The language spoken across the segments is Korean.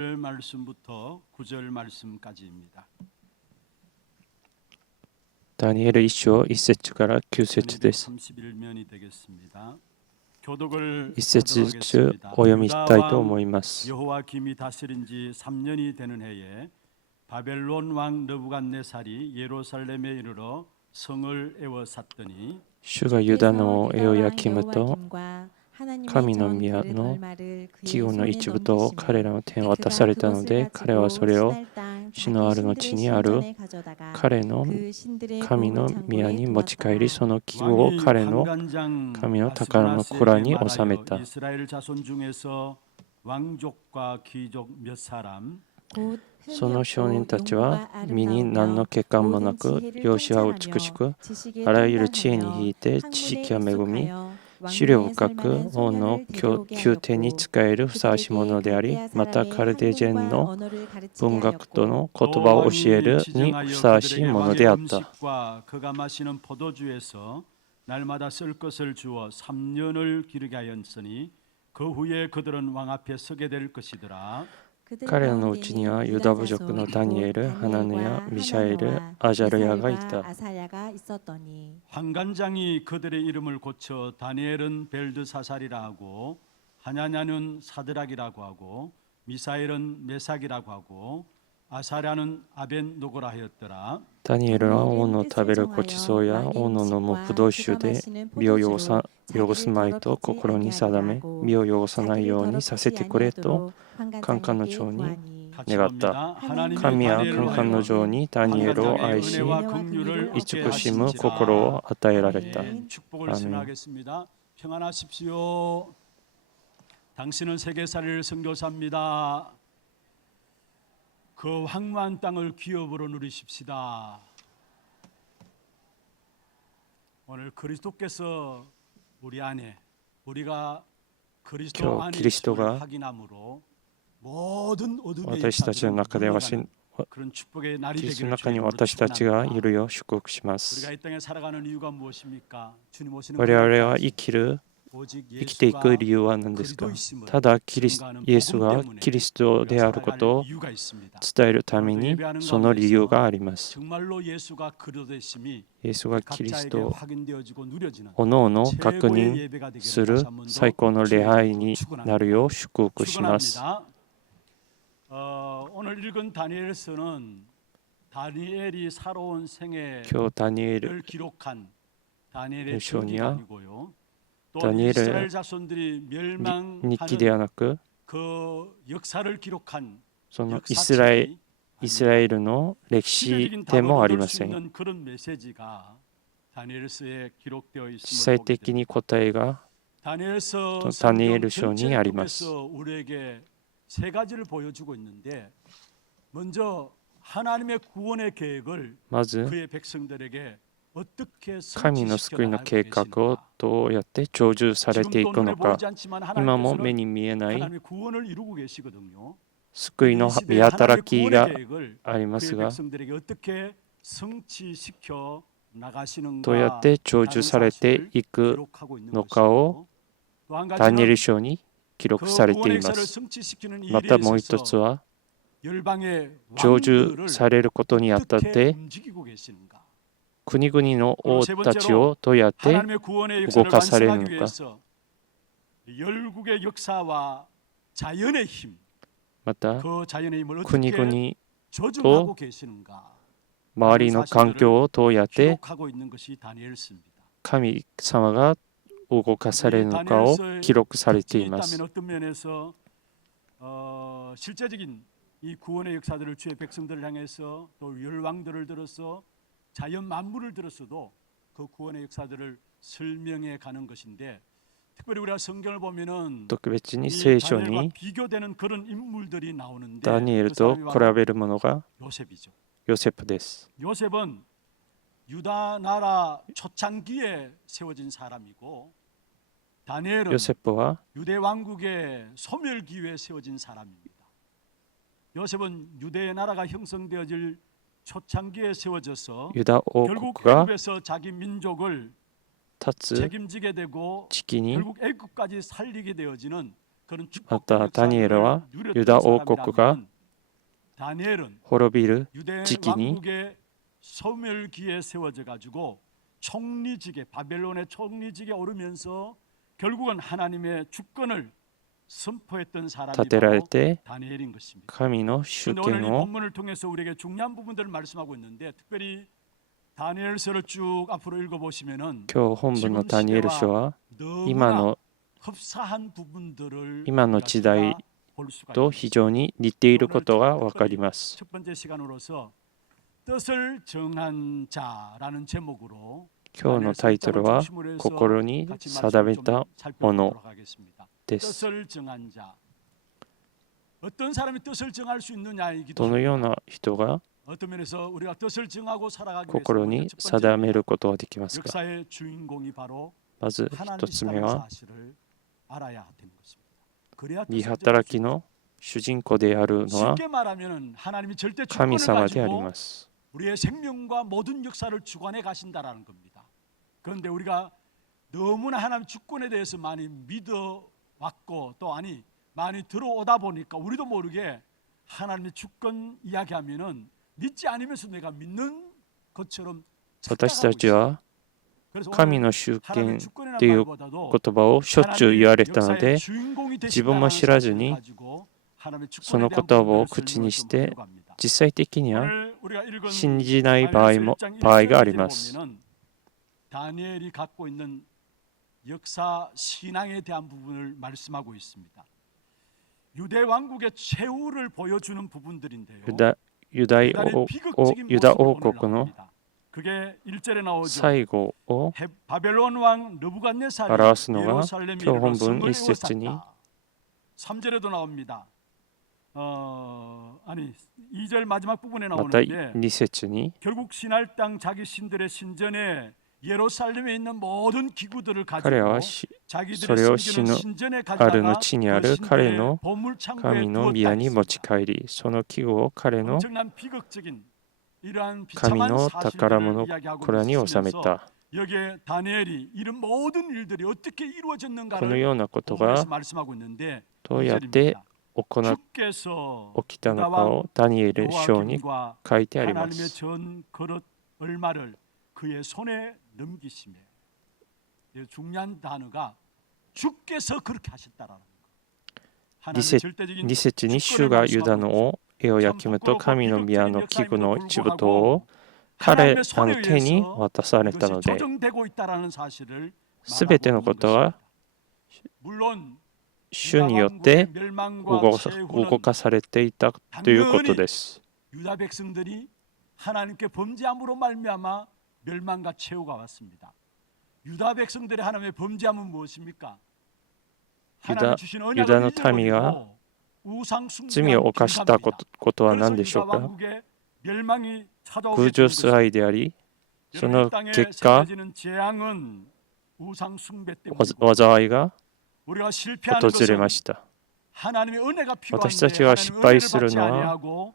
말씀부터 9절 말씀까지입니다. ダニエル1章1節から9節です。 1231면이 되겠습니다. 교독을 1節ずつ 하도록 お読みしたいと 하겠습니다. 思います。 여호와김이 다스린 지 3년이 되는 해에 바벨론 왕 느부갓네살이 예루살렘에 이르러 성을 에워쌌더니 主がユダの王エホヤキムと神の宮の器具の一部と彼らの手を渡されたので、彼はそれを主のあるの地にある彼の神の宮に持ち帰り、その器具を彼の神の宝の蔵に収めた。 이스라엘 자손 중에서 왕족과 귀족 몇 사람 その少年たちは身に何の欠陥もなく、容姿は美しく、あらゆる知恵に引いて知識は恵み、資料深く王の宮廷に仕えるふさわしいものであり、またカルデジェンの文学との言葉を教えるにふさわしいものであった。 그가 마시는 포도주에서 날마다 쓸 것을 주어 3년을 기르게 하였으니 그 후에 그들은 왕 앞에 서게 될 것이더라. 彼らのうちにはユダ部族のダニエル、ハナヌヤ、ミシャエル、アジャルヤがいた。 환관장이 그들의 이름을 고쳐 다니엘은 벨드사살이라 하고 하냐냐는 사드락이라고 하고 미사엘은 메삭이라고 하고 아사랴는 아벤노고라 하였더라. ダニエルは王の食べるごちそうや王の飲むブドウ酒で身を汚すまいと心に定め、身を汚さないようにさせてくれとカンカンの長に願った。神はカンカンの長にダニエルを愛し、慈しむ心を与えられた。 축복을 전하겠습니다. 평안하십시오. 당신은 세계살이를 선교사입니다. 그 황무한 땅을 기업으로 누리십시다. 오늘 그리스도께서 우리 안에 우리가 그리스도 안에 있음을 확인함으로 모든 어둠의 私たちの中では 그런 축복의 날이 キリスト 되기를 の中に 주님으로 私たちがい 축원합니다. るよう祝福します。 우리가 이 땅에 살아가는 이유가 무엇입니까? 주님 오시는 我々は生きていく理由は何ですか？ただイエスがキリストであることを伝えるためにその理由があります。 정말로 예수가 그리스도이심이 イエスがキリスト 각자에게 を 확인되어지고 누려지는 おのおの確 최고의 認 예배가 되기를 する 다시 한번 더 最高の礼拝になるよう祝福します。 축원합니다. 오늘 읽은 다니엘서는 다니엘이 살아온 생애를 今日ダニエル 기록한 다니엘의 쇼니야. 기록이 아니고요. 또 다니엘의 이스라엘 자손들이 日記では 멸망하는 なく、 그 역사를 기록한 そのイスラエルの歴史でもありません。 있는 그런 메시지가 다니엘서에 기록되어 実 있음을 際 보게 的に 됩니다. 答えが 다니엘서 ダニエル 성경 書にあります。 전체에서 우리에게 세 가지를 보여주고 있는데 먼저 하나님의 구원의 계획을 まず 그의 백성들에게 어떻게 神の救いの計画をどうやって成就されていくのか、今も目に見えない 하나님의 구원을 이루고 계시거든요. 救いの見働きがあります 그의 が、 백성들에게 어떻게 성취시켜 나가시는가 どうやって成就されていく 기록하고 있는 のかを 것이고 또 한 ダニエル 가지는 書に記 그 録されて 구원의 いま 역사를 す。 성취시키는 이 ま 일에 たもう一つ 있어서 は 열방의 成就 왕들을 されることにあたっ 어떻게 て 움직이고 계시는가. 国々の王たちをどうやって 하나님의 구원의 動 역사를 かされる 완성하기 のか、 위해서 열국의 역사와 자연의 힘, また 그 자연의 힘을 国 어떻게 々 조정하고 계시는가 周りの環境をどうやって 기록하고 있는 것이 다니엘서입니다. 神様が動かされるのかを記録されています。 있다면 어떤 면에서 실제적인 이 구원의 역사들을 주의 백성들을 향해서 또 열왕들을 들어서 자연 만물을 들어서도 그 구원의 역사들을 설명해 가는 것인데 특별히 우리가 성경을 보면은 特別に 이 聖書 다니엘과 に 비교되는 그런 인물들이 나오는데 ダニエル 그 と 사람이 比 바로 べるものが 요셉이죠. ヨセフです。 요셉은 유다 나라 초창기에 세워진 사람이고 다니엘은 ヨセフは 유대 왕국의 소멸기에 세워진 사람입니다. 요셉은 유대 나라가 형성되어질 초창기에 세워져서 ユダ王 결국 国が 애굽에서 자기 민족을 立つ 책임지게 되고 地域に 결국 애굽까지 살리게 되어지는 그런 また 축복의 ダニエルは 역사를 ユダ 누렸던 王国が 사람이라면 다니엘은 滅びる 유대 時期に 왕국의 소멸기에 세워져 가지고 총리직에 바벨론의 총리직에 오르면서 결국은 하나님의 주권을 선포했던 立てられ 사람이 바로 て 다니엘인 것입니다. 神の主 그런데 오늘 이 権を 본문을 통해서 우리에게 중요한 부분들을 말씀하고 있는데 특별히 다니엘서를 쭉 앞으로 읽어보시면은 今日本文のダニエル書は今 너무나 の 흡사한 부분들을 今の 우리가 時代 볼 수가 と 있습니다. 非常に似ていることがわかります。 첫 번째 시간으로서 뜻을 정한 자라는 제목으로 今日のタイトルは心に定めたものです。 뜻을 정한 자. 어떤 사람이 뜻을 정할 수 있느냐이기도 どのよう 합니다. な人が 어떤 면에서 우리가 뜻을 정하고 살아가기 心 위해서 に 첫 번째 定めることができますか。 역사의 주인공이 바로 まず一つ目 하나님이시라는 は 사실을 알아야 되는 것입니다. 그래야 見 뜻을 정할 働 수 きの主人公であるのは 쉽게 말하면 하나님이 절대 神 주권을 様であり 가지고 ます。 우리의 생명과 모든 역사를 주관해 가신다라는 겁니다. 그런데 우리가 너무나 하나님 주권에 대해서 많이 믿어 왔고 또 아니 많이 들어오다 보니까 우리도 모르게 하나님의 주권 이야기하면은 믿지 않으면서 내가 믿는 것처럼 私た 착각하고 ちは 그래서 神 오늘 の主権 하나님의 주권이라는 っていう 말보다도 言葉をしょっちゅう言われたの 하나님이 で 역사의 주인공이 自分も知らず 되신다는 に 사실을 가지고 하나님의 その 주권에 言 대한 葉を 부분을 口 설명을 に 좀 して 하려고 합니다. 実際的には 오늘 우리가 읽은 信じない場合も 다니엘서 1장 場合があ 1절 ります。 보면은 다니엘이 갖고 있는 역사 신앙에 대한 부분을 말씀하고 있습니다. 유대 왕국의 최후를 보여주는 부분들인데요. ユダユダ 유다의 王 비극적인 ユダ 모습이 王 오늘 国の 나옵니다. 그게 1절에 나오죠. 最後を 바벨론 왕 느부갓네살이 表すのが 예루살렘에 今日 이르러 本文 성을 一節に 에워쌌다. 3절에도 나옵니다. 아니 2절 마지막 부분에 また 나오는데 2節に 결국 신할 땅 자기 신들의 신전에 예루살렘에 있는 모든 기구들을 彼は 가지고 そ 자기들의 れを 숨기는 死の 신전에 あるの 가져다가 地にあ 그 る彼 신들의 の 보물 창고에 神の 두었다 宮に持ち 했습니다. 帰りその器具を彼の 엄청난 비극적인 이러한 神 비참한 の宝 사실들을 物 이야기하고 蔵に収め 있으면서 た。 여기에 다니엘이 이런 모든 일들이 어떻게 この 이루어졌는가를 ようなこと 본문에서 が 말씀하고 있는데 どうやって 2절입니다. 行っ 주께서 起きたのかをダニエル書に 여호와김과 書いてありま 하나님의 す。 전 그릇 얼마를 그의 손에 넘기시며 이 중요한 단어가 주께서 그렇게 하셨다라는 거. 하나님의 절대적인 2節に 주권을 主がユダ 말씀하고 の王エオヤキムと神の宮の器具の一部を彼らの手に渡されたの 이것이 で 조정되고 있다라는 사실을 すべてのことは 물론 主によって 멸망과 動 최후는 かされていたということです。 유다 백성들이 하나님께 범죄함으로 말미암아 멸망과 최후가 왔습니다. 유다 백성들의 하나님의 범죄함은 무엇입니까? 하나님 주신 ユダの 언약을 民が 잊어버리고 우상 罪 숭배한 を犯したこ 빌감입니다. とは 그래서 何でしょ 유다 うか。 왕국의 멸망이 찾아오게 偶 된 像 것입니다. 崇拝であり、そ 여러분, の 이 땅에 結果 세워지는 재앙은 우상 숭배 때문이고 災いが 우리가 실패하는 訪れ 것은 ました。 하나님의 은혜가 私た 필요한데 ちが失 하나님의 敗 은혜를 する 받지 のは 아니하고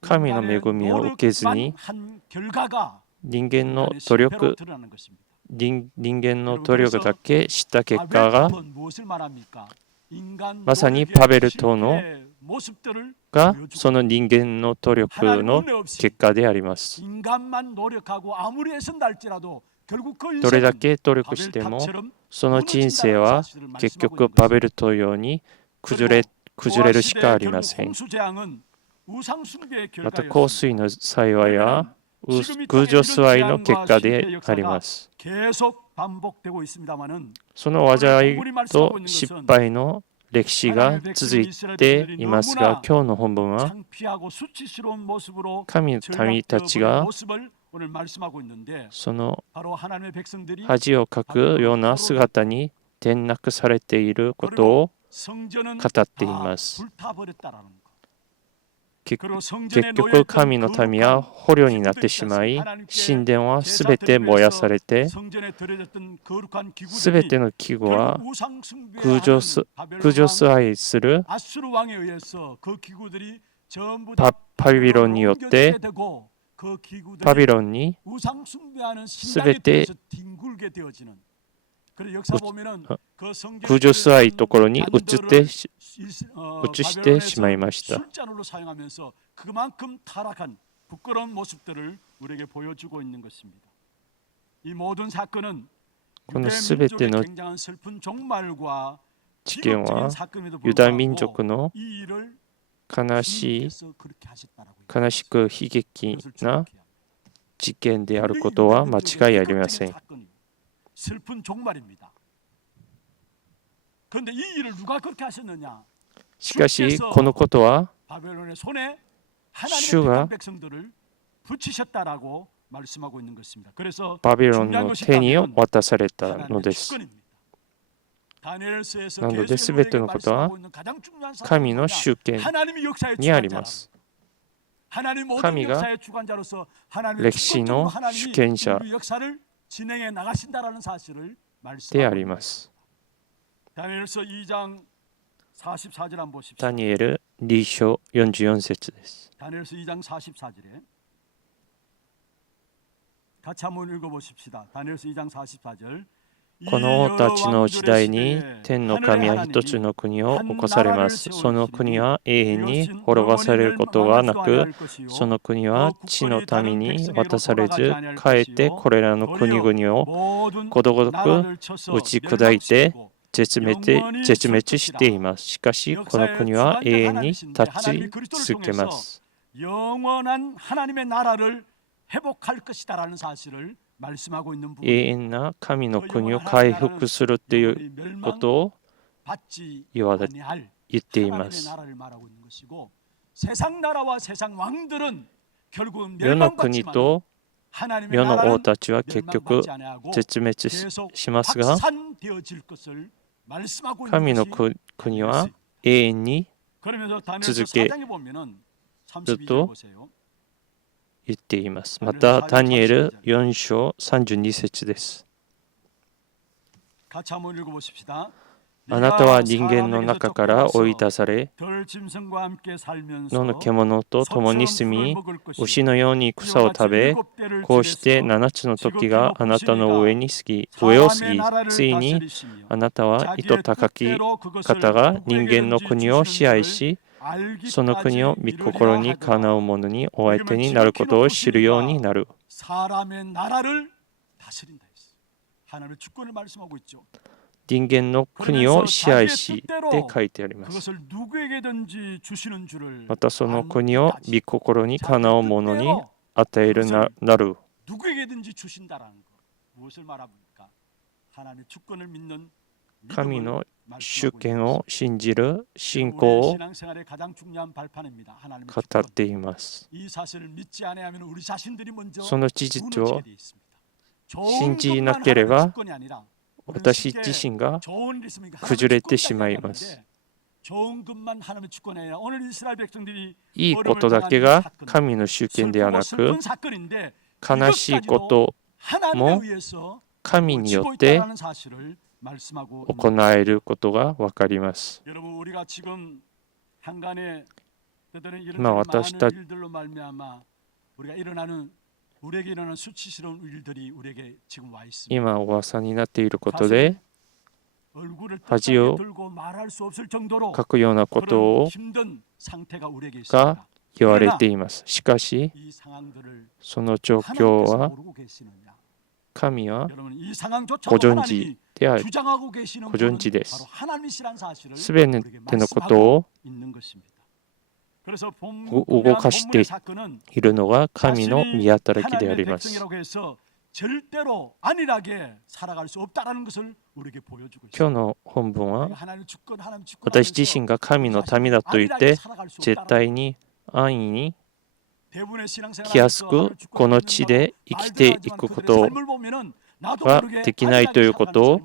神の恵 인간의 みを受けずに 노력만 한 결과가 人間の 인간의 努 실패로 力 드러나는 것입니다. 人間の努力だけした結果が 바벨탑은 무엇을 말합니까? 인간 まさに 노력의 バベル島の 실패의 모습들을 が 보여주고 その人間の努力 하나님 の 은혜 없이 結果であります。 인간만 노력하고 아무리 애쓴다 할지라도 결국 그 どれだ 인생은 け努力しても 바벨탑처럼 その人生 무너진다는 は 사실을 結 말씀하고 局 있는 バベ 것입니다. ル島ように崩れるしかありません。 홍수 재앙은 우상 숭배의 また 결과였습니다. 洪水の幸いは偶像崇拝の結果であります。 계속 반복되고 있습니다만은 その災いと失敗の歴史が続いていますが、今日の本文は 창피하고 수치스러운 모습으로 神の民たちが 모습을 오늘 말씀하고 있는데 その 바로 하나님의 백성들이 恥をかくような姿に転落されていることを 성전은 語ってい 다 ます。 불타버렸다라는 거. 結 그리고 結 성전에 局 놓여있던 神の民は 거룩한 捕虜になってしまい、神殿はすべて燃やされて、 성전에 드려졌던 거룩한 すべ 기구들이 ての器具は 결국 우상 偶像 숭배하는 偶像 바벨론 崇拝する 아수르 왕에 의해서 그 기구들이 전부 다 バビロンによって 옮겨지게 되고 그 기구들이 バビロンに 우상 숭배하는 全 신당에 て 들어서 뒹굴게 되어지는 그래 역사 보면은 그 성경에 空女スアイところに移って 단들을 してしまいました。 술잔으로 사용하면서 그만큼 타락한 부끄러운 모습들을 우리에게 보여주고 있는 것입니다. 이 모든 사건은 この 유대 すべて 민족의 の 굉장한 슬픈 종말과 事件 비극적인 は 사건에도 ユダ民 불구하고 族の 이 일을 悲しい 주님께서 그렇게 하셨다라고 悲しく悲劇 그것을 な 주목해야 합니다. 事件である 굉장히 ことは 유대 間 민족의 違いありま 비극적인 せん。 사건이에요. 슬픈 종말입니다. 그런데 이 일을 누가 그렇게 하셨느냐? しかしこのことは 바벨론의 손에 주가 하나님의 택한 백성들을 붙이셨다라고 말씀하고 있는 것입니다. 그래서 バビロン 중요한 の 것이 手に 있다면 渡されたの 하나님의 です。 주권입니다. 다니엘서에서 なので 계속 すべてのことは 말씀하고 있는 가장 중요한 神 사건이 の 뭐냐? 主権 하나님이 역사의 にあり 주관자라. ます。 하나님 모든 神が 역사의 주관자로서 하나님의 歴史 주권적으로 の 하나님이 主権者 우리 역사를 진행해 나가신다라는 사실을 であ 말씀하고 り 있는 ます。 다니엘서 2장 44절 한번 보십시오. ダニエル2章44節です。 다니엘서 2장 44절에 같이 한번 읽어보십시다. 다니엘서 2장 44절 この王たちの時代に天の神は一つの国を起こされます。その国は永遠に滅ぼされることはなく、その国は地の民に渡されず、かえってこれらの国々をことごとく打ち砕いて絶滅しています。しかし、この国は永遠に立ち続けます。 영원한 하나님의 나라를 회복할 것이다라는 사실을 말씀하고 있는 永 부분. 遠な神の国を回復するということを 받지 言われ 아니할 言っていま 하나님의 す。 나라를 말하고 있는 것이고 세상 나라와 세상 왕들은 결국은 世の国 멸망받지만 と 하나님의 世の王 나라는 たちは結局 멸망받지 아니하고 絶滅 계속 しますが、 확산되어질 것을 말씀하고 神 있는 の 것이 国は永遠に 그러면서 다니엘서 続け 4장에 보면은 ずっ 32절 と 보세요. 言っています。また、ダニエル4章32節です。 같이 한번 읽어보십시다. あなたは人間の中から追い出され、 들짐승과 함께 野の 살면서 獣と共に住 소처럼 み、 풀을 먹을 것이요. 牛のように草を食べ、こうして7つの時があなたの上を過ぎ、ついにあなたは糸高き方が人間の国を支配し、その国を御心にかなう者にお相手になることを知るようになる。 사람의 나라를 다스린다 했어요. 하나님의 주권을 말씀하고 있죠. 人間の国を支配しって書いてあります。 그것을 누구에게든지 주시는 줄을 またその国を御心にかなう者に与えるなる。 누구에게든지 주신다라는 것. 무엇을 말합니까? 하나님의 주권을 믿는 神 믿음을 の主 말씀하고 権 있는 を信じる信 우리의 仰を 신앙생활의 가장 중요한 발판입니다. 하나님의 語 주권. っています。 이 사실을 믿지 않으면 우리 자신들이 먼저 その事実を 무너지게 돼 있습니다. 信じな 좋은 けれ 것만 ば 하나님의 주권이 아니라 私自身が 좋은 일 있으면 하나님의 崩れて 주권까지 しまいます。 하는데 좋은 것만 하나님의 주권이 아니라 오늘 이스라엘 백성들이 いいことだけが神の主権ではなく、 슬프고 사건인데 悲しいこと、 하나님에 의해서 神によ 지고 って 있다는 사실을 말씀하고 行えることが分かります。 여러분 우리가 지금 한간에 때때는 이런 마, 왔다 많은 갔다. 일들로 말미암아 우리에게 일어나는 수치스러운 일들이 우리에게 지금 와 있습니다. 今噂になっていることで 얼굴을恥 뜻하게 を 들고 말할 수 없을 정도로 書くようなこと 그런 を 힘든 상태가 우리에게 が 있습니다. 言われています。しかし、 이 상황들을 その状況 하나님께서 は 모르고 계시느냐? 神は 여러분 이 상황조차 ご存 하나님이 知である。 주장하고 계시는 ご存 분은 知です 바로 하나님이시라는 사실을 すべ 우리에게 てのこと 말씀하고 を 있는 것입니다. 그래서 動かして 본문의 사건은 いるのが神の 자신이 御働きであり 하나님의 ます。 백성이라고 해서 절대로 안일하게 살아갈 수 없다라는 것을 우리에게 보여주고 今 있습니다. 日の本文は 하나님 주권, 하나님 주권 私自身が神の民だと言って絶対に安易に 대부분의 신앙생활 来やすくこの地で生きていくことができないということを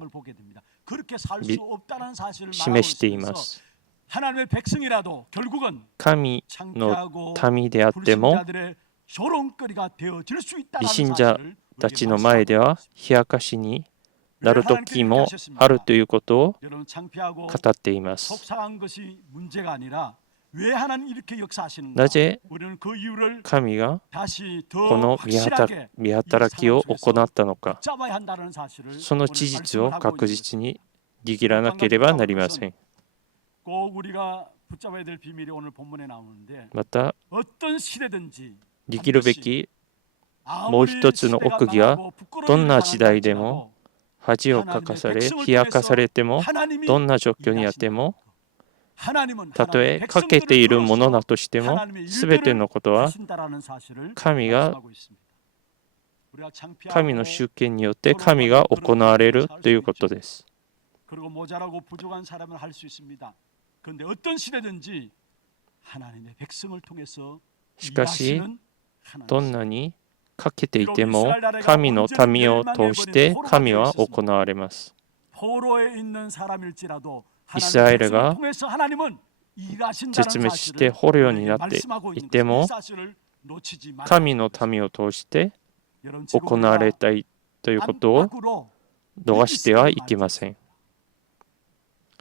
示しています。 하나님의 백성이라도 결국은 神の民であっても 불신자들의 조롱거리가 되어질 수 있다는 未信者 사실을 たちの前では冷やかしになる時もあるということを 여러분 창피하고 語っています。 속상한 것이 문제가 아니라 왜 하나님 이렇게 역사하시는가? なぜ 우리는 그 이유를 神が 다시 こ 더 の 확실하게 見働きを行ったのか、 붙잡아야 한다는 사실을 その 오늘 事実を 말씀을 하고 確 있는 実に握らなければなりません。 꼭 우리가 붙잡아야 될 비밀이 오늘 본문에 나오는데 また 어떤 시대든지 握るべき 뭐 一つの奥義はどんな時代でも恥をかかされ冷やかされてもどんな状況にあってもたとえ欠けているものだとしてもすべてのことは神が神の主権によって神が行われるということです。 그리고 모자라고 부족한 사람은 할 수 있습니다. 그런데 어떤 시대든지 하나님의 백성을 통해서 しかし 일하시는 どん 하나님. なに欠けていても神の民を通して神は行われます。 포로에 있는 사람일지라도 이스라엘가 하나님의 백성을 통해서 하나님은 일하신다는 絶滅して 사실을 捕虜になって 말씀하고 い 있는 ても 그 사실을 놓치지 말아야 神の民を通して 여러분 行われたいということを 안팎으로 逃してはいけません。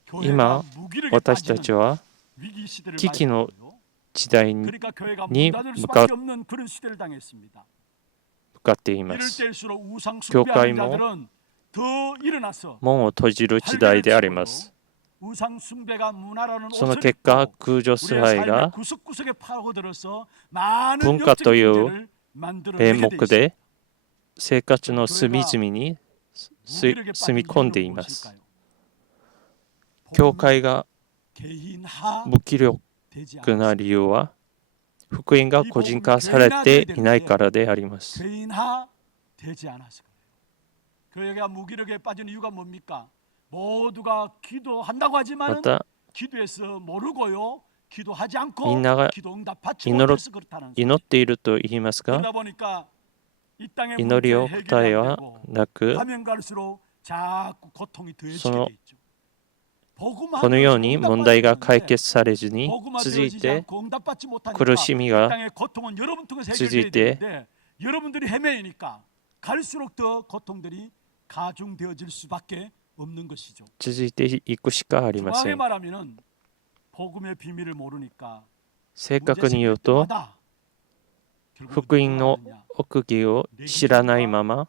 교회가 무기력에 私たち 빠지는 は 위기 시대를 危機の 맞이했고요. 時代に 그러니까 교회가 니 문 닫을 무가- 수밖에 없는 그런 시대를 당했습니다. 向かっていま 이럴 す。 때일수록 우상 교회가 숭배하는 자들은 더 일어나서 門を閉じる時代であります。 우상 숭배가 문화라는 その 옷을 結果、 입고 空女崇 우리의 拝 삶의 が 구석구석에 파고들어서 많은 文化という 영적인 문제를 名 만들어내게 돼 目 있습니다. で生活の隅々に 무기력에 住み 빠진 込んでい 이유는 ます。 무엇일까요? 教会が 개인화 無気力 되지 な 않았습니다. 理由は福音が個人化されていないからであります。 개인화 되지 않았을 거예요. 교회가 무기력에 빠진 이유가 뭡니까? 모두가 기도한다고 ま 하지만 た 기도해서 모르고요. 기도하지 않고 みんなが 기도 응답 받지 祈る 못해서 그렇다는 祈っていると言いますが 그러다 보니까 이 땅의 祈り 문제의 を答え 해결이 안 は 되고 なく 가면 갈수록 자꾸 고통이 더해지게 その 돼 있죠. 복음화 このよう 되어서 に 응답 問題が 받았는데 解決されずに 복음화 続い 되어지지 て 않고 응답받지 못하니까 苦しみ 이 が 땅의 고통은 여러분 통해서 続 해결돼야 いて 되는데 여러분들이 헤매니까 갈수록 더 고통들이 가중되어질 수밖에 없는 것이죠. 続いていくしかありませ 정확하게 ん。 말하면은 복음의 비밀을 모르니까 正 문제 確に言う 생길 と 때마다 결국은 福音の 누가 하느냐, 奥義を知らないまま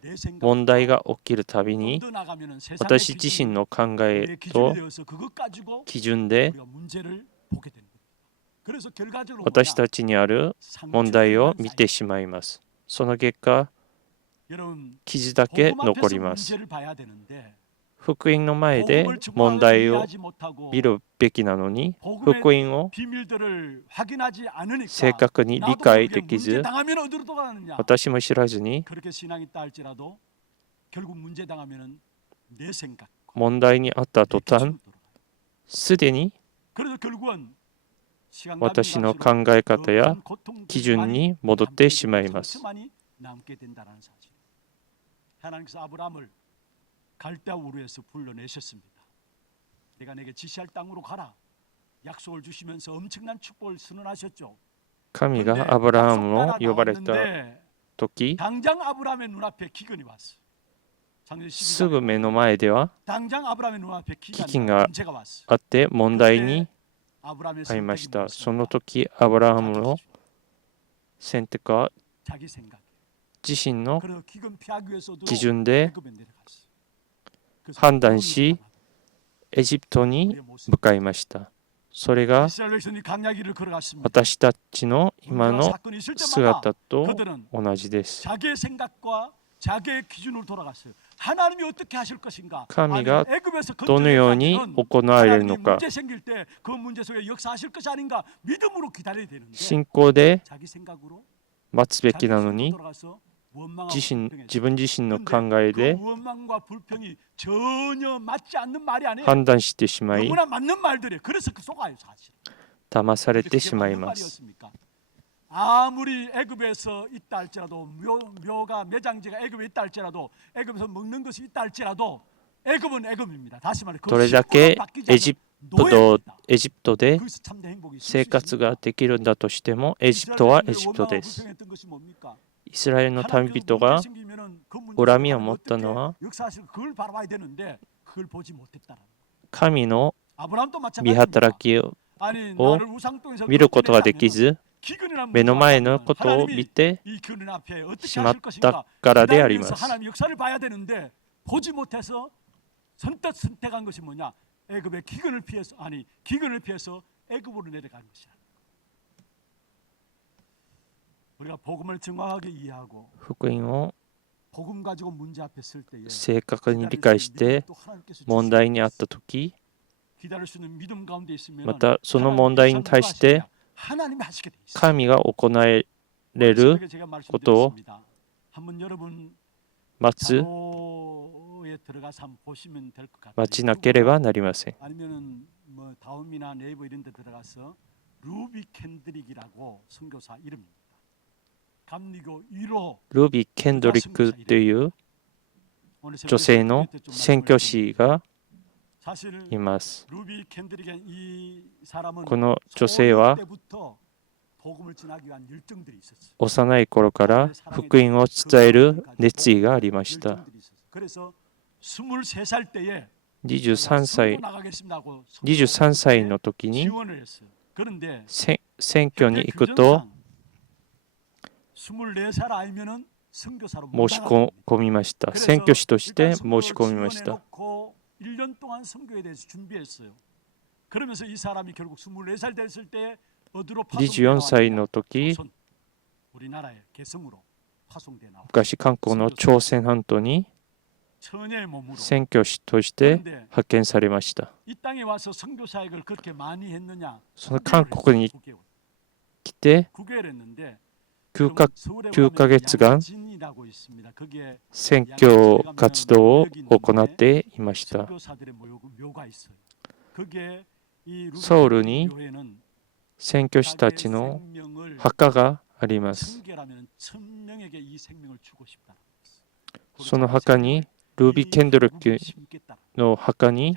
내 생각 問題が起きるたびに 더 나가면은 세상의 私自身 기준이 の考 우리의 え 기준이 と 되어서 그것 가지고 基準で 우리가 문제를 보게 되는 겁니다. 그래서 결과적으로 私たちにある 뭐냐? 問題を 상처를 見 입은 て 사이. しまいます。その結果、 여러분 傷だけ 복음 残 앞에서 ります。 문제를 봐야 되는데 福音の前で 복음을 問 정확하게 題を 이해하지 못하고 見るべきなのに、 복음의 福音を 비밀들을 확인하지 않으니까 正確に理 나도 解 모르게 でき 문제 ず、 당하면 어디로 돌아가느냐? 私も知らずに 그렇게 신앙이 있다 할지라도 결국 문제 당하면은 내 생각, 問題にあった 내 途端、 기준으로 돌아가요. すでに 그래서 결국은 시간 私の 가면 考え方や 더 큰 고통들이 基準 많이 に戻ってしまいます。 상처만이 남게 된다는 사실. 하나님께서 아브라함을 갈대아 우르에서 불러내셨습니다. 내가 내게 지시할 땅으로 가라. 약속을 주시면서 엄청난 축복을 선언하셨죠. 神 그런데 がアブラハム 약속 を 나라 呼ばれた 나왔는데 時、 당장 아브라함의 눈앞에 기근이 왔어. 창세기 す 12장 ぐ目の前では 당장 아브라함의 눈앞에 기근이 기근가 문제가 왔어. あって問題に 아브라함의 遭いま 선택이 した。そ 무엇입니까? の時、アブラハム 자기 の 기준, 選択は 자기 생각. 自身の 그래서 기근 피하기 위해서도 基準で 애굽에 내려갔어. 그래서 判断し エジプトに 우리의 모습. 向かいました。それが 이스라엘 백성이 강야기를 걸어갔습니다. 私たちの今 문제와 の 사건이 있을 때마다 姿と 그들은 同じです。 자기의 생각과 자기의 기준으로 돌아갔어요. 하나님이 어떻게 하실 것인가?神が 아니면 애굽에서 どのように 건져내는 行われる 하나님이 のか、 문제 생길 때 그 문제 속에 역사하실 것이 아닌가 믿음으로 기다려야 되는데 信仰で 자기 생각으로 待つべき 자기 なの 기준으로 に、 돌아가서 원망하고 自 불평했어요. 分自身の考え 그 で 원망과 불평이 전혀 맞지 않는 말이 아니에요. 判断してしまい、 너무나 맞는 말들이에요. 그래서 그 속아요 사실. 騙され 근데 て 그게 しまい 맞는 ます。 말이었습니까? 아무리 애굽에서 있다 할지라도 묘가 매장지가 애굽에 있다 할지라도 애굽에서 먹는 것이 있다 할지라도 애굽은 애굽입니다. 다시 말해 どれだけ 바뀌지 エジ 않는 プト 노예입니다. エジプトで 거기서 참된 행복이 있을 生 수 活 있습니까? ができるんだとしても、エジプトはエジプト 이스라엘 で 백성이 す。 불평했던 것이 뭡니까? イスラエルの民 하나님께서 々が 문제 생기면은 그 문제 恨みを 하나님이 持ったのは 어떻게 역사하실 그걸 바라봐야 되는데 그걸 보지 못했다라는. 神の 아브라함도 見 마찬가지입니다. 働きを 아니 を 나를 우상통에서 見ることができ 끊어내자면 ず 기근이란 目の 문제가 前の 왔다면 ことを見 하나님이 て 이 기근 앞에 어떻게 しまっ 하실 た 것인가 からでありま 기다리면서 す。 하나님 역사를 봐야 되는데 보지 못해서 선택한 것이 뭐냐? 애굽의 기근을 피해서 기근을 피해서 애굽으로 내려간 것이야. 우리가 복음을 정확하게 이해하고 福音を 복음 가지고 문제 앞에 설 때에 正確に理解して問題にあったとき、 기다릴 수 있는 믿음 가운데 있으면 またその問題に対して 하나님이 하시게 돼 있어. 神が行えれる ことを 한번 여러분 待つ 자료에 들어가서 한번 보시면 될 것 같아요. 待ちなければなりません。 아니면은 뭐 다음이나 네이버 이런 데 들어가서 루비 캔드릭이라고 선교사 이름입니다. 감리교 1호 ルビー・ケンドリックという女性の宣教師が 사실 います。 루비 캔드릭의 이 사람은 この女性は 초년 때부터 복음을 전하기 위한 열정들이 있었어요. 幼い頃から福音を伝える熱意がありました。 열정들이 있었어요. 그래서 23살 때에 23歳 나가겠습니다고 23歳の時に 지원을 했어요. 그런데 選挙に行くと 24살 아니면은 선교사로 申し込みました。宣教師として申し込みました。 1년 동안 선교에 대해서 준비했어요. 그러면서 이 사람이 결국 24살 됐을 때 어디로 24歳の時、 우리나라의 개성으로 파송돼 나왔어요. 昔韓国の朝鮮半島に 처녀의 몸으로. 宣教師として派遣されました。 이 땅에 와서 선교 사역을 그렇게 많이 했느냐? その韓国に来て 9개월 했는데 9ヶ月間宣教活動を行っていました。ソウルに宣教師たちの墓があります。その墓にルビー・ケンドリックの墓に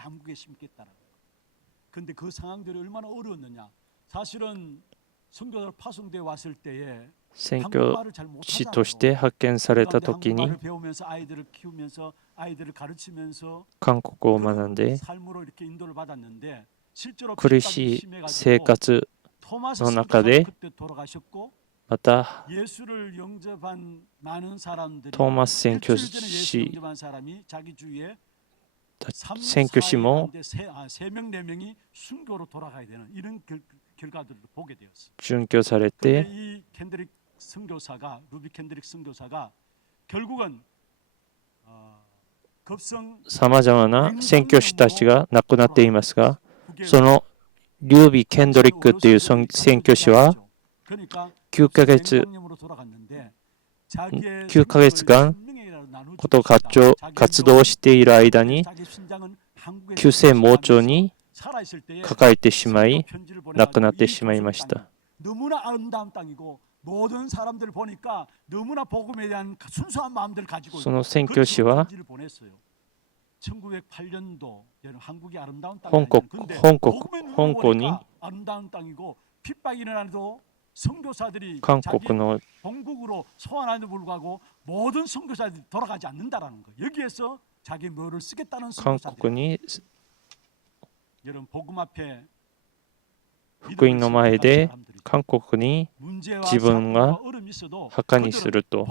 근데 그 상황들이 얼마나 어려웠느냐? 사실은 선교사로 파송돼 왔을 때에 宣教師として派遣された時に韓国を学んで苦しい生活の中でまたトーマス宣教師宣教師も殉教されて 선교사가 루비 캔드릭 선교사가 결국은 さまざまな宣教師たちが亡くなっていますが、そのルビー・ケンドリックという宣教師は9ヶ月間活動している間に急性盲腸にかかれてしまい亡くなってしまいました。 모든 사람들 보니까 너무나 복음에 대한 순수한 마음들을 가지고 その宣教師は 1908년도 한국이 아름다운 땅이 香港に 아름다운 땅이고 핍박이 일어나도 선교사들이 韓国の 본국으로 소환하는데 불구하고 모든 선교사들이 돌아가지 않는다라는 거. 여기에서 자기 뭐를 쓰겠다는 韓 선교사들. 国に 여러분 복음 앞에 福音の前で韓国に自分が墓にすると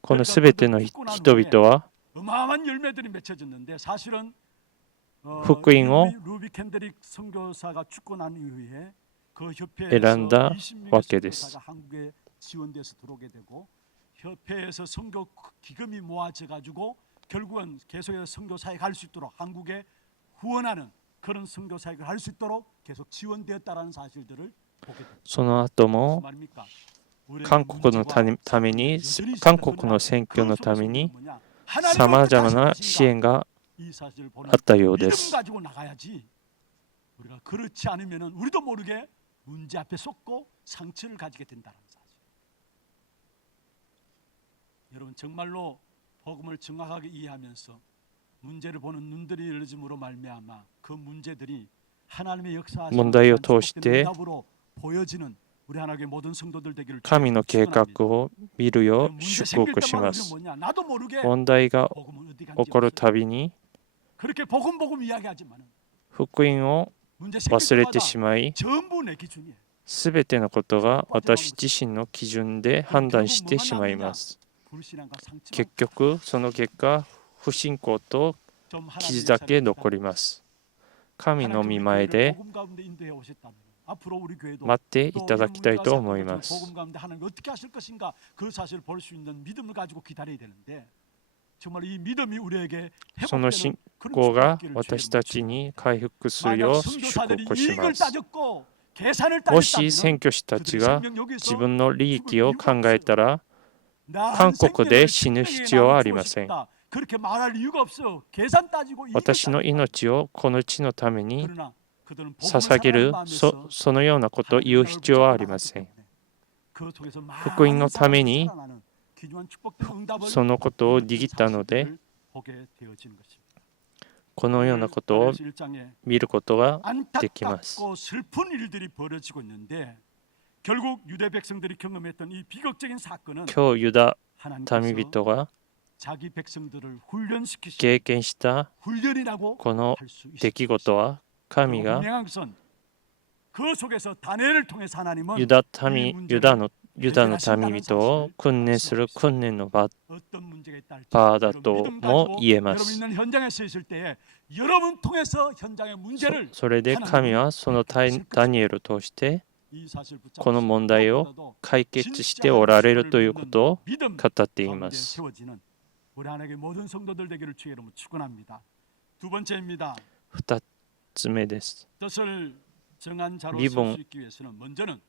このすべての人々は福音を選んだわけです。 협회에서 선교 기금이 모아져가지고 결국은 계속해서 선교 사역할 수 있도록 한국에 후원하는 그런 선교 사역을 할 수 있도록 계속 지원되었다라는 사실들을 보게 됩니다. その後も韓国のために韓国の選挙のためにさまざまな支援があったようです。 우리가 그렇지 않으면 우리도 모르게 문제 앞에 쏟고 상처를 가지게 된다는 사실. 여러분 정말로 복음을 정확하게 이해하면서 문제를 보는 눈들이 열려짐으로 말미암아 그 문제들이 하나님의 역사하시는 응답으로 보여지는 우리 하나님의 모든 성도들 되기를 神の計画を見るよう祝福します。問題が起こるたびに 그렇게 복음 이야기하지만 福音を 문제 忘れて 생길 しまい 때마다 전부 내 기준이에요. すべてのことが私自身の基準で判断してしまいます。 불신앙과 상처만 結局その結果不信仰と 좀 하나님의 傷だけ 역사를 残ります。神の御前で 복음 가운데 인도해 오셨다면 앞으로 우리 교회도 待ってい 또 ただ 이런 きたい 문제가 と思い 생기고 ま 저 す。 복음 가운데 하나님 어떻게 하실 것인가 그 사실을 볼 수 있는 믿음을 가지고 기다려야 되는데 정말 이 믿음이 우리에게 その 회복되는 信 그런 仰が 축복의 기회를 私たち 주님은 に回復する 만약 よう祝 선교사들이 福しま 이익을 す。 따졌고 계산을 もし 따졌다면 宣教師たち 그들의 が 생명 自 여기서 分の利 죽을 益を 이유가 考え 없어요. たら 난 韓国で 생명을 死ぬ 생명에게 必要はあ 나눠 り 주고 ません。 싶다. 그렇게 말할 이유가 없어. 계산 따지고 이익을 私の 따졌다. 命をこの地のために 그러나 그들은 복음을 捧げ 사랑하는 る 마음에서 そのようなことを言う 하나님의 必要はあ 나라를 りま 붙잡고 せん。 나가기 때문에 그 속에서 福音の 많은 ため 사람들이 に 살아나는 귀중한 축복된 응답을 そのことを握ったので 사실을 보게 되어지는 것입니다. このようなことを 다니엘서 1장에 見ることができます。 안타깝고 슬픈 일들이 벌어지고 있는데 결국 유대 백성들이 경험했던 이 비극적인 사건은 今日ユダ 하나님께서 民人が 자기 백성들을 훈련시키시는 経験した 훈련이라고 この 할 수 出 있습니다. 来事は神が 분명한 것은 그 속에서 다니엘을 통해서 하나님은 ユダの民人を訓練する訓練の場 어떤 문제가 있다 할지 場だ 여러분 と 믿음 も 가지고 言えま 여러분 す。 있는 현장에 서 있을 때에 여러분 통해서 현장의 문제를 それで神はそのダニエルを通して 이 사실 この問題を 붙잡고 解決しておられるということを 믿음 語っていま 가운데 す。 세워지는 우리 하나님의 모든 성도들 되기를 주의 이름으로 축원합니다. 두 번째입니다. 2つ目です。 뜻을 정한 자로 미봉. 설 수 있기 위해서는 먼저는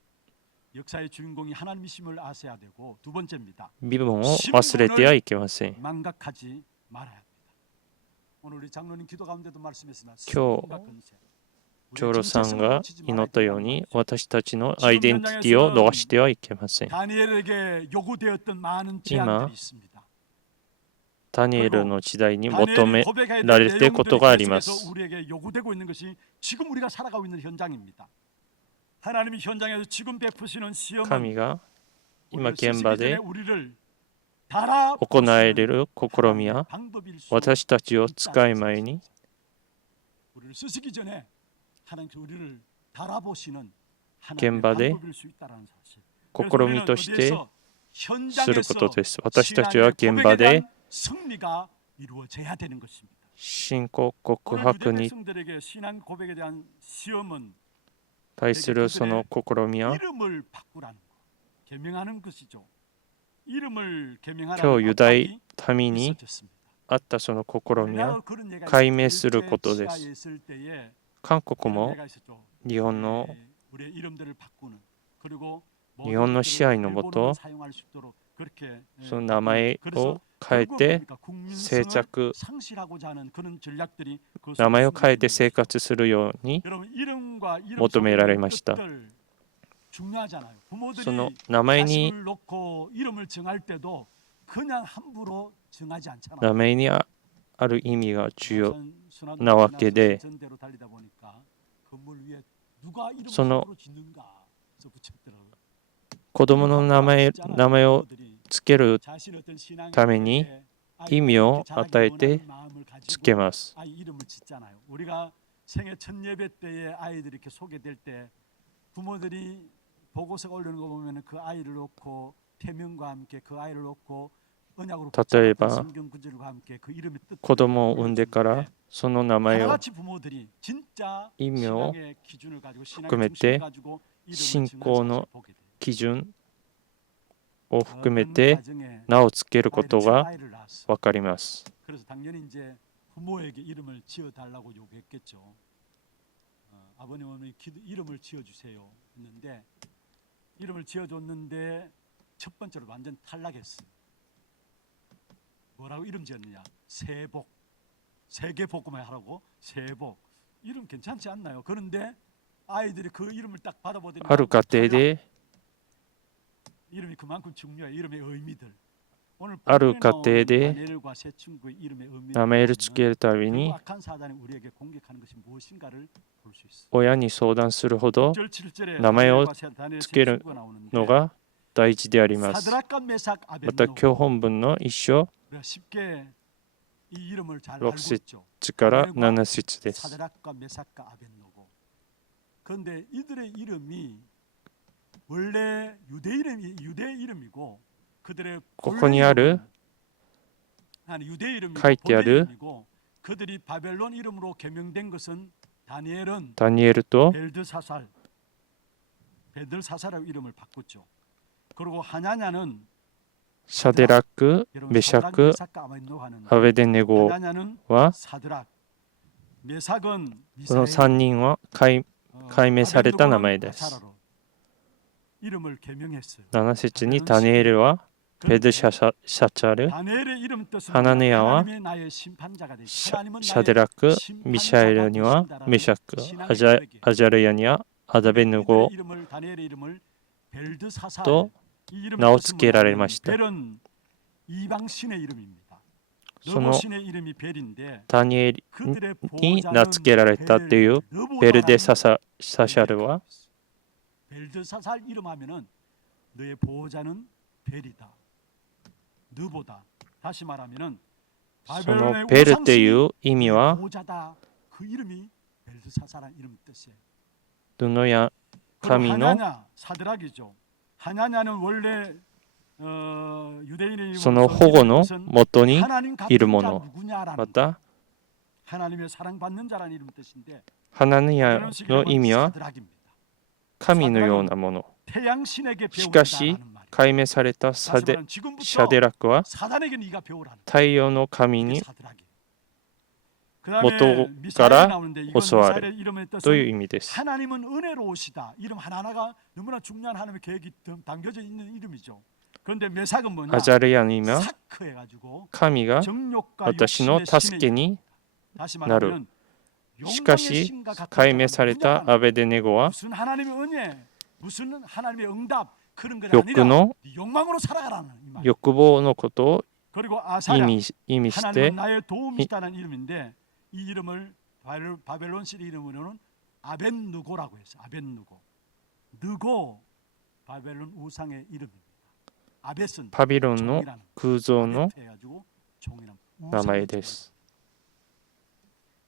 역사의 주인공이 하나님이심을 아셔야 되고 두 번째입니다. 身分を忘れてはいけません。 망각하지 말아야 합니다. 오늘 우리 장로님 기도 가운데도 말씀했으나 今日 長老さんが祈ったように私たちのアイデンティティを逃してはいけません。 다니엘에게 요구되었던 많은 제안들이 있습니다. ダニエルの時代に求 다니엘이 め 고백해야 ら 될 れていることがありま 내용들이 す。 우리에게 요구되고 있는 것이 지금 우리가 살아가고 있는 현장입니다. 하나님이 현장에서 지금 베푸시는 시험은 神が今 우리를 現場 쓰시기 전에 で 우리를 行える試みや 방법일 수 私たちを使い前に 우리를 쓰시기 전에 하나님께서 우리를 달아보시는 現場で 방법일 수 있다라는 사실. 試みとしてすることです。私たちは現場で 승리가 이루어져야 되는 것입니다. 信仰告 오늘 白 유대 に 백성들에게 신앙 고백에 대한 시험은 対するその試みや 이름을 바꾸라는 거, 개명하는 것이죠. 이름을 今 개명하라는 日ユダヤ 압박이 民に 있었습니다. あったその試みや 우리나라도 그런 예가解 있었죠. 明することで 일제 す。 시대에 있을 때에 韓国 그런 も 예가 있었죠. 日本の 우리의 이름들을 바꾸는 그리고 日本の支配のもと 사용할 수 있도록 그렇게 その名前を変えて定着 상실하고자 하는 그런 전략들이 그 名前を 속에 変えて 숨겨져 生 있는 活するように 여러분 이름과 이름 求められま 속에 した 있는 뜻들 중요하잖아요. そ 부모들이 の名前に 자식을 놓고 이름을 정할 때도 그냥 함부로 정하지 않잖아요. 名前にある意味が重要 순환なわけで 전대로 달리다 보니까 건물 위에 누가 이름을 その 함부로 짓는가 그래서 붙였더라고요. 子供の名前を 부모들이 つける 자신 어떤 신앙의 ために 아이가 意味を 이렇게 자라기를 与えて 원하는 마음을 가지고 つけます。 아이 이름을 짓잖아요. 우리가 생애 첫 예배 때에 아이들이 이렇게 소개될 때 부모들이 보고서가 올리는 거 보면 그 아이를 놓고 태명과 함께 그 아이를 놓고 언약으로 例えば 붙잡았던 성경 구절과 함께 그 이름의 뜻 子供を産んでからその名前を 하나같이 부모들이 진짜 意味を 신앙의 기준을 가지고 신앙의 含め 중심을 て 가지고 이름을 信 짓는 仰の 사실을 보게 돼요. 基準を含め 어떤 て 가정에 名をつけること 아이를, が 아이를 낳았어. 分かります。 그래서 당연히 이제 부모에게 이름을 지어 달라고 요구했겠죠. 아버님은 이름을 지어 주세요 했는데 이름을 지어 줬는데 첫 번째로 완전 탈락했어. 뭐라고 이름 지었느냐? 세복. 세계 복음을 하라고 세복. 이름 괜찮지 않나요? 그런데 아이들이 그 이름을 딱 받아보더니 ある家庭で 이름이 그만큼 중요해. 이름의 의미들. 오늘 ある 본문에 家 나오는 庭で 다니엘과 세 친구의 이름의 의미를 名前をつ 보면 けるたび 결국 に 악한 사단이 우리에게 공격하는 것이 무엇인가를 볼 수 있어. 親に相談するほど 6절 7절에 名前を 다니엘과 세 つける 친구가 나오는데 のが大事であります。 사드락과 메삭 また 아벤노고 教本文の一章 우리가 쉽게 이 이름을 잘 6 알고 있죠. 節から7節です。 사드락과 메삭과 아벤노고 그런데 이들의 이름이 원래 유대 이름이고 그들의 ここにある 유대 이름이고 書いてある 본래 이름이고 그들이 바벨론 이름으로 개명된 것은 다니엘은 ダニエルと 벨드사살이라고 이름을 바꿨죠. 그리고 하냐냐는 シャデラク、メシャク、 アベデネゴ 하냐냐는 は 사드락, 메삭은 この 미사엘, 3人は解明された名前です。 아벨누고는 이름을 개명했어요. 7節にダニエルはベルシャチャル、 다니엘의 이름 뜻은 하나니아와 하나님의 나의 심판자가 되시. シ 하나님은 ャデラク、 심판자가 ミシャエルには 되신다라는 メシャク、 신앙의 アジャルヤにはアダベヌゴ 이들의 이름을 다니엘의 이름을 벨드사살, 또 이 이름의 名を 뜻은 付けられ 뭐냐면 ました 벨은 이방 신의 이름입니다. その 너보 신의 이름이 벨인데 ダニエル 그들의 に 보호자는 名付けられたという ベルデサシャルは 벨드사살 이름 하면은 너의 보호자는 벨이다. 너보다. 다시 말하면은 そのベルっていう意味は 보호자다. 그 이름이 벨드사살한 이름 뜻이에요. 布や 그리고 神の 하냐냐 사드락이죠. 하냐냐는 원래 유대인의 その保護の 것은 元に 하나님 いる 같은 も 자 の 누구냐라는 また 하나님의 사랑받는 자라는 이름 뜻인데 ハナニア 그런 식의 の意味は 사드락입니다. 神のようなもの 태양신에게 しかし 배운다라는 말이에요. 解明された 다시 シャ 말하면 デ 지금부터 ラクは 사단에게 네가 배우라는 太陽の神 게 に 사드락이에요. 그다음에元 미사엘이 から 나오는데 이건 教わる 미사엘의 이름의 という 뜻은 意味です。 하나님은 은혜로우시다. 이름 하나하나가 너무나 중요한 하나님의 계획이 담겨져 있는 이름이죠. 그런데 메삭은 뭐냐? アジャルヤの意味は 사크 해가지고 神が 정욕과 私の 욕심의 助け 신의 이름. に 다시 なる 말하면 しかし 영광의 신과 같은 解明され 자가 たアベデネゴは 무슨 하나님의 은혜, 무슨 하나님의 응답 그런 게 欲 아니라 の 욕망으로 살아가라는 이 말. 欲望のことを 그리고 意 아사랴 味して 하나님은 나의 도움이시다는 이름인데 이 이름을 바벨론식 이름으로는 아벤누고라고 했어요. 아벤누고. 느고 바벨론 우상의 이름입니다. 아벳은 バビロンの 종이라는 空像の 아벳 해가지고 종이라는 名前 우상의 で 이름. す。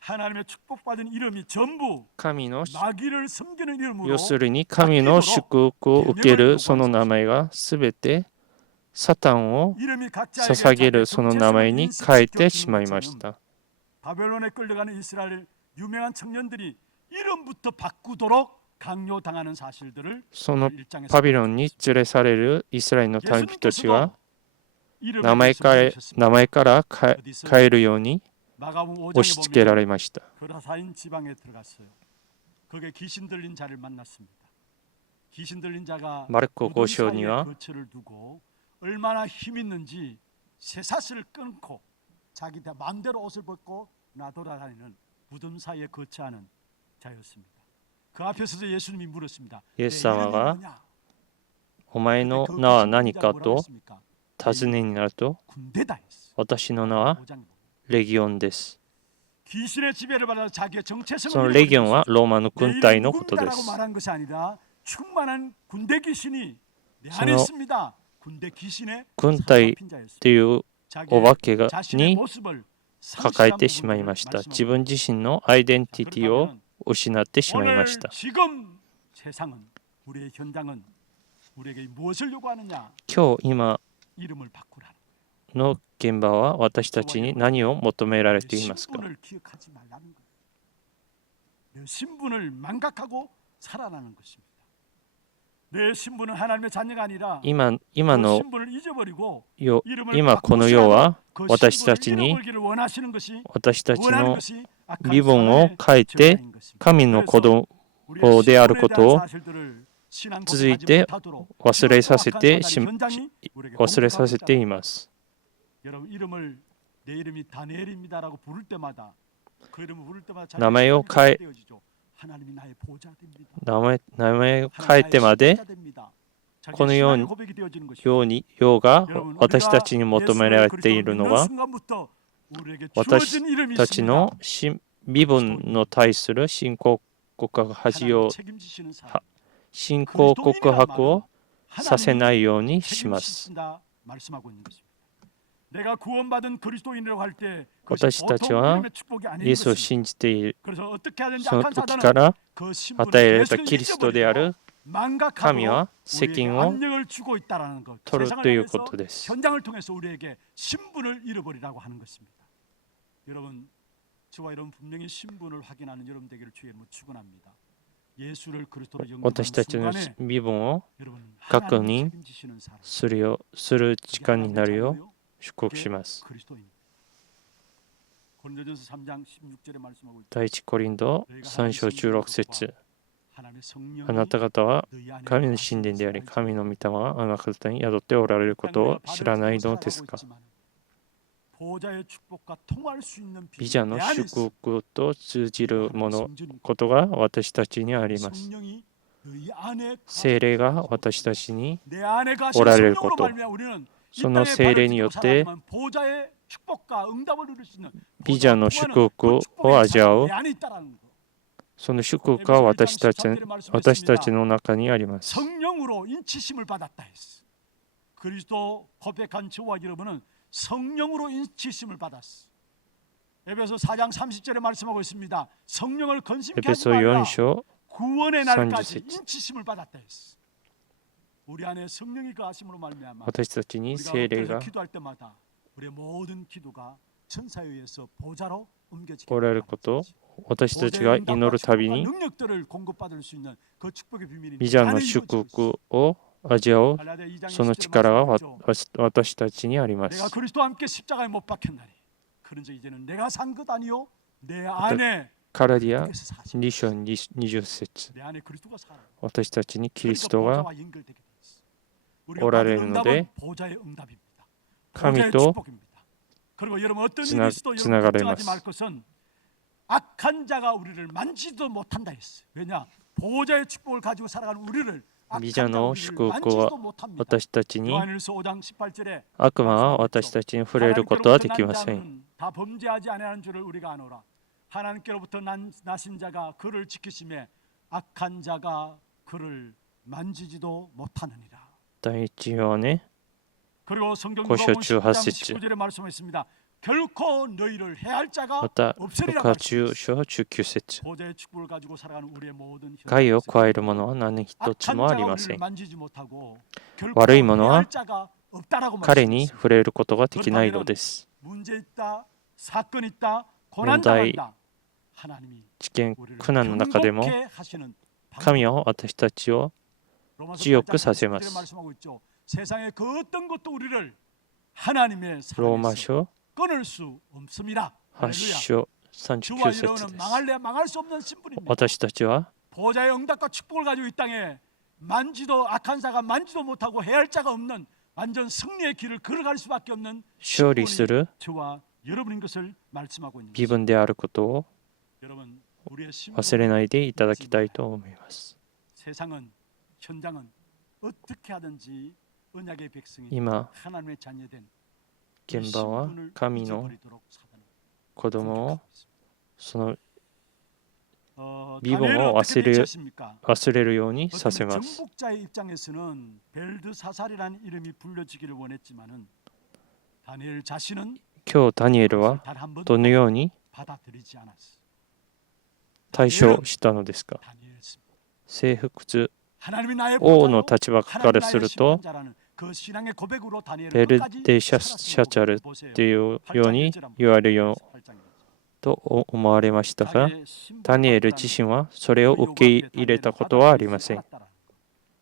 하나님의 축복받은 이름이 전부 神の 마귀를 섬기는 이름으로 要するに神の祝福を受けるその名前がすべてサタンを 이름이 각자에게 捧げる 자기의 その名前に変えてし 정체성을 まいま 인식시켜주는 した 바벨론에 끌려가는 이스라엘 유명한 청년들이 이름부터 바꾸도록 강요당하는 사실들을 その 일장에서 バビロンに連れ去れるイスラエルの民たちが 이름을 名前から変えるように 마가복음 押し 5장에 付けら 보면 れました。 그라사인 지방에 들어갔어요. 거기에 귀신 들린 자를 만났습니다. 귀신 들린 자가 マルコ 무덤 5章に 사이에 は 거처를 두고 얼마나 힘 있는지 쇠사슬을 끊고 자기 마음대로 옷을 벗고 나돌아다니는 무덤 사이에 거처하는 자였습니다. 그 앞에 서서 예수님이 물었습니다. イエ 내 ス様 이름이 が 뭐냐? お前の 그 名は 귀신 何 들린 자가 か 뭐라고 と 했습니까? 尋ねになると 군대다 했어. 私の名は 5장에 보면. レギオンです。 귀신의 지배를 받아 자기의 정체성을 そのレギオンは 잃어버린 ローマの 것이죠. 軍隊のことで 누군가라고 す。 말한 것이 아니라 충만한 군대 귀신이 내 안에 その 있습니다. 군대 귀신의 軍隊 사로잡힌 자였습니다. という 자기의 お化けが 자신의 に 모습을 抱えてしまいました。自分自身のアイデンティティを失ってしまいま 오늘 した。 지금 세상은 우리의 현장은 우리에게 무엇을 요구하느냐? 今日今 이름을 바꾸라. の現場は私たちに何を求められ 내 ていますか？ 신분을 기억하지 말라는 거예요. 내 신분을 망각하고 살아나는 것입니다. 내 신분은 하나님의 자녀가 아니라 今 그 の 신분을 잊어버리고 世 이름을 今この世は 그 私たち 신분을 に 잃어버리기를 원하시는 것이 私たち 원하는 の 것이 악한 リボンを 사단의 変えて 죄악인 것입니다. 神の子供 우리의 である 신분에 ことを 대한 사실들을 신앙 続い 고백하지 て 못하도록 忘れさせて 지금도 악한 사단의 현장이 우리에게 忘れさせて 공격하고 います。 여러분 이름을 내 이름이 다니엘입니다라고 부를 때마다 그 이름을 부를 때마다 名前を変え 되어지죠. 하나님이 나의 보좌됩니다. 名前を変えてまでこのように世が私たちに求められているのは私たちの身分の対する信仰告白をさせないようにします。 내가 구원받은 그리스도인이라고 할 때 私たちはイエスを信じている 그래서 어떻게 하든지 その 악한 時 사단은 から 그 与 신분을 えられた 계속 キリストである 망각하고 神は 우리에게 責任を 압력을 주고 있다라는 것. 取る 세상을 というこ 향해서 とです。 현장을 통해서 우리에게 신분을 잃어버리라고 하는 것입니다. 여러분, 저와 여러분 분명히 신분을 확인하는 여러분 되기를 주의 이름으로 축원합니다. 예수를 그리스도로 私た 영접하는 ちの 순간에 身分を 여러분 確 하나님이 認 책임지시는 사람. する時間になるよう 하나님의 祝福します。 그리스도입니다. 고린도전서 3장 16절에 말씀하고 있죠. 第一コリント3章16節 하나님의 あな 성령이 た方は 너희 안에 神の神殿であり、神の御霊があなた方に宿っておられることを知らないのですか。 보좌의 축복과 통할 수 있는 ビジャの祝福と通じるものことが私たちにあります。 성령이 너희 안에 聖霊が私たちに 내 안에 가신 おられる 성령으로 こと、 말미암아 우리는 その聖霊によって 보좌의 축복과 응답을 누릴 수 있는 ビジャの祝福を味わう、 내安에 있다라는 거. その祝福が私たちの中にあります。 성령으로 인치심을 받았다 했어. 그리스도 고백한 저와 여러분은 성령으로 인치심을 받았어. 에베소 4장 30절에 말씀하고 있습니다. 성령을 エ 건심케 ペ 하지 ソ 말라. 4章 구원의 날까지 30절. 인치심을 받았다 했어. 우리 안에 성령이 거하심으로 말미암아 私たちに 우리가 聖霊 엎드려서 が 기도할 때마다 우리의 모든 기도가 천사에 의해서 보좌로 옮겨지게 おられることを私たちが祈るたびに 능력들을 공급받을 수 있는 그 축복의 비밀이 ビジャの祝福を味わうその力が私たちにありま 내가 す。 그리스도와 함께 십자가에 못 박혔나니 그런즉 이제는 내가 산 것 아니요 내 안에 カラディア 그리스도께서 사시는 2章20節 내 안에 그리스도가 살아. 私たちにキリス 그러니까 トが 보좌와 연결되게 돼 있어. 우리가 おられ 받은 るので 응답은 보좌의 응답입니다. 神 보좌의 と 축복입니다. 그리고 여러분 어떤 일이 있어도 여러분 つながれま 걱정하지 す。 말 것은 악한 자가 우리를 만지도 못한다 했어. 왜냐? 보좌의 축복을 가지고 살아가는 우리를 ビジャ 악한 자가 の 우리를 祝福 만지지도 は 못합니다. 私たちに 요한일서 5장 18절에 悪魔は私たちに触れることはできません。 다 범죄하지 아니하는 줄을 우리가 아노라. 하나님께로부터 나신 자가 그를 지키심에 악한 자가 그를 만지지도 못하느니라. 第一ヨハネ 그리고 성경 5章 누가복음 10장 18 19절에 말씀했습니다. 결코 너희를 해할 자가 また 없으리라 ルカ 말씀했습니다. 10章19節 보좌의 축복을 가지고 살아가는 우리의 모든 害を加えるものは何一つ 악한 もあ 자가 りま 우리를 せん。 만지지 못하고 결코 悪いものは 해할 자가 없다라고 彼に 말씀했습니다. 触れることができないのです。 문제 있다, 사건 있다, 고난 당한다. 하나님이 知見 우리를 苦難の中でも 경고케 하시는 神は私たちを 로마서 強く 8장 させま 30절에 す。 말씀하고 있죠. 세상의 그 어떤 것도 우리를 하나님의 ローマ 사랑에서 書 끊을 수 없습니다. 8 할렐루야. 章 주와 39節 여러분은 です。 망할래 망할 수 없는 신분입니다. 私たちは 보좌의 응답과 축복을 가지고 이 땅에 만지도 악한 자가 만지도 못하고 해할 자가 없는 완전 승리의 길을 걸어갈 수밖에 없는 勝利する 저와 여러분인 것을 말씀하고 있는 身 것입니다. 分であることを 여러분 우리의 忘れないでいただきたいと思います。 세상은 현장은 어떻게 하든지 언약의 백성이 今 하나님의 자녀된 現場は 신분을 神の 잊어버리도록 사단은 子供を 공격하고 있습니다. その 다니엘은 미분을 어떻게忘れ- 대처했습니까? 忘れるようにさせ 어떤 ます。 정복자의 입장에서는 벨드사살이라는 이름이 불려지기를 원했지만은 다니엘 자신은 今日ダニエルは 단 한 번도 どのように 받아들이지 않았어. 対処したのですか。 다니엘습니다. 征服 하나님이 나의 王の 보좌요, 立場か 하나님 ら 나의 すると 심판자라는 그 신앙의 고백으로 다니엘은 ベル 끝까지 デシャ 살았음을 シャチャル 보세요. っていうように言われるようと思われましたが、 자기의 신분을 ダニエル 받으라는 自身はそれを受け入れたことはありません。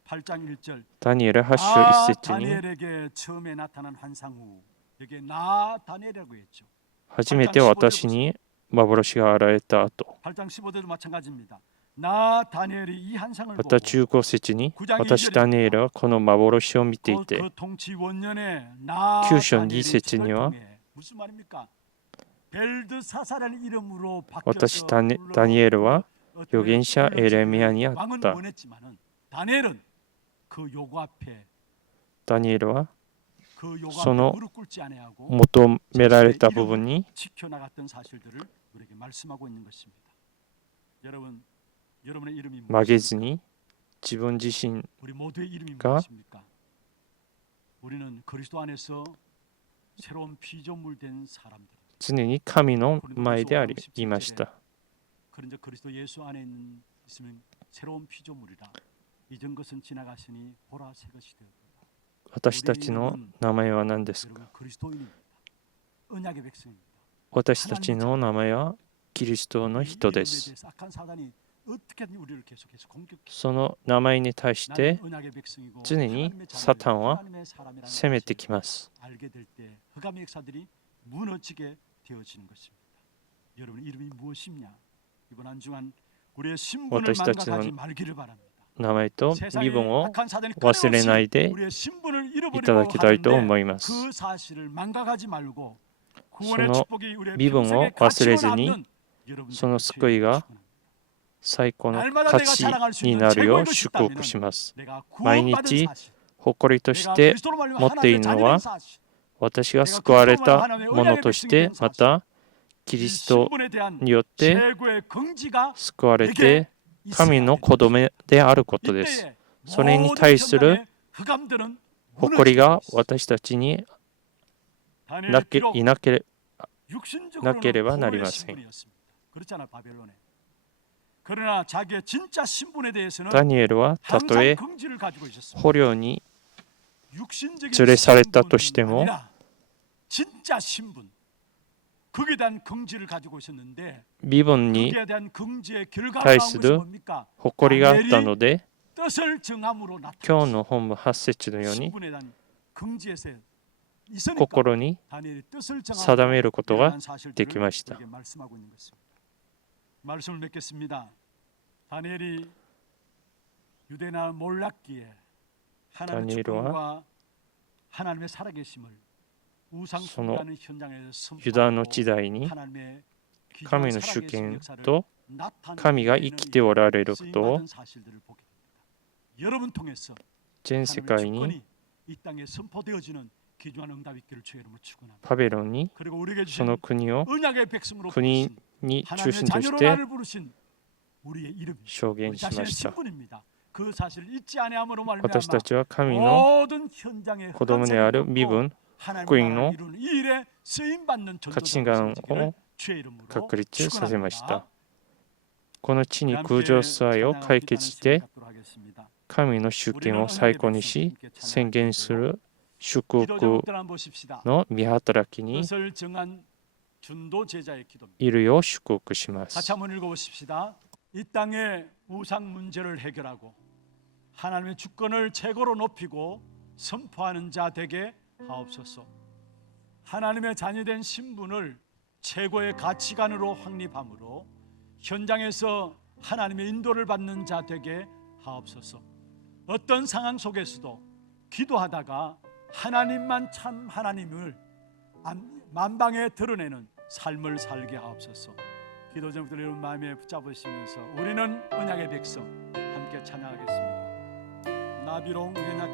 8장 1절 ダニエル8章 아 1節に 다니엘에게 처음에 나타난 환상 후 여기에 나 다니엘이라고 했죠. 初めて私に幻が現れた後、 8장 15절도 마찬가지입니다. 나 다니엘이 이 환상을 また 보고 15節に私ダニエルはこの幻を見てい 그 て、 통치 원년에 나 9章 다니엘이 2節には 책을 통해 무슨 말입니까? 벨드사사라는 이름으로 私 바뀌어서 ダニエルは 어떤 預言者エレミヤにあっ 왕은 た。 원했지만은 다니엘은 그 요구 앞에 ダニエルは 그 요구 そ 앞에 の 무릎 꿇지 아니하고 求められた部分に 지켜나갔던 사실들을 우리에게 말씀하고 있는 것입니다. 여러분의 이름이 曲げ 무엇입니까? ずに自分自身 우리 모두의 이름이 가? 무엇입니까? 우리는 그리스도 안에서 새로운 피조물 된 사람들. 常に神の前でありました。 그런데 그리스도 예수 안에 있으면 새로운 피조물이라. 이전 것은 지나갔으니 보라 새 것이 되었다. 私たちの名前は何ですか？ 여러분 그리스도인입니다. 언약의 백성입니다. 私たちの名前はキリストの人です。 악한 사단이 어떻게든 우리를 계속해서 공격해. その名前に対して 나는 언약의 백성이고 常に 하나님의 サタン 자녀이고 は 하나님의 사람이라는 攻めて 것을 きます。 알게 될 때 흑암의 역사들이 무너지게 되어지는 것입니다. 여러분 이름이 무엇이냐? 이번 한 주간 우리의 신분을 私たちの 망각하지 말기를 바랍니다. 名前と 세상의 身分を 악한 사단이 忘れないで 우리의 신분을 いただ 잃어버리고 きたいと 하는데 思います。 그 사실을 망각하지 말고 そ 구원의 の 축복이 우리의 身分を 평생의 忘れ 가치로 ずに 남는 여러분들의 その救いが 축복합니다. 最高の 날마다 価 내가 値 자랑할 수 に 있는 なるよう 최고의 것이 祝福 있다면 します。 내가 毎 구원받은 日 사실, 誇りとし 내가 て 그리스도로 말미암아 持っている 하나님의 のは 자녀된 사실, 私が救われたものとしてまたキリスト 신분에 대한 によって 최고의 긍지가 救われて神の子供であることです。 이때에 それに 모든 対する 현장의 흑암들은 誇りが 무너지게 되었습니다. 私たちに 다니엘이 なけ 비록 いなけれ 육신적으로는 なければなり 포로의 ません。 신분이었습니다. 그렇잖아 바벨론에. 그러나 자기의 진짜 신분에 대해서는 ダニエルはたと 항상 え 긍지를 가지고 있었습니다. 捕虜に 육신적인 連れされたとしても 신분이 아니라 진짜 신분 거기에 대한 긍지를 가지고 있었는데 身分に 거기에 대한 긍지의 결과가 対 나온 す 것이 る 뭡니까? 誇りがあったので 뜻을 정함으로 今日 나타났습니다. の本部8節のように 신분에 대한 긍지에서 있으니까 心に 다니엘이 뜻을 定めることが 정함으로 사실들을 できました。 우리에게 말씀하고 있는 것입니다. 말씀을 맺겠습니다. 다니엘이 유대나 몰랐기에 하나님의 다니엘과 주권과 하나님의 살아계심을 우상 その 숭배하는 현장에서 ユダの 선포하고 時代に 하나님의 神 기존 の主 살아계신 権 역사를 と 나타내는 神が生きておられることを 쓰임받은 사실들을 보게 됩니다. 여러분 통해서 全世 하나님의 界に 주권이 이 땅에 선포되어지는 귀중한 응답 있기를 주의 이름으로 축원합니다. バベロンに 그리고 우리에게 その 주신 国を 언약의 백성으로 国 부르신 に中 하나님의 心とし 자녀로 て 나를 부르신 우리의 이름, 証 우리 言しま 자신의 した。 신분입니다. 그 사실을 잊지 아니함으로 私た 말미암아 ちは神の 모든 현장의 子供である身分、 하나님의 福音 나라를 の 이루는 이 일에 쓰임 받는 価値観 전도자를 を 주의 이름으로 確立させました。 축원합니다. この地に 함께 空上災を解決して 찬양하고 기도하는 시간 갖도록 하겠습니다. 神の主権を最高にし宣言する祝 기도 福 제목들 한번 보십시다. の見働きに 뜻을 정한 준도 제자의 기도입니다. いるよう祝福しま 같이 す。 한번 읽어보십시다. 이 땅의 우상 문제를 해결하고 하나님의 주권을 최고로 높이고 선포하는 자 되게 하옵소서. 하나님의 자녀된 신분을 최고의 가치관으로 확립함으로 현장에서 하나님의 인도를 받는 자 되게 하옵소서. 어떤 상황 속에서도 기도하다가 하나님만 참 하나님을 만방에 드러내는 삶을 살게 하옵소서. 기도 제목들 여러분 마음에 붙잡으시면서 우리는 언약의 백성 함께 찬양하겠습니다. 나비로 연약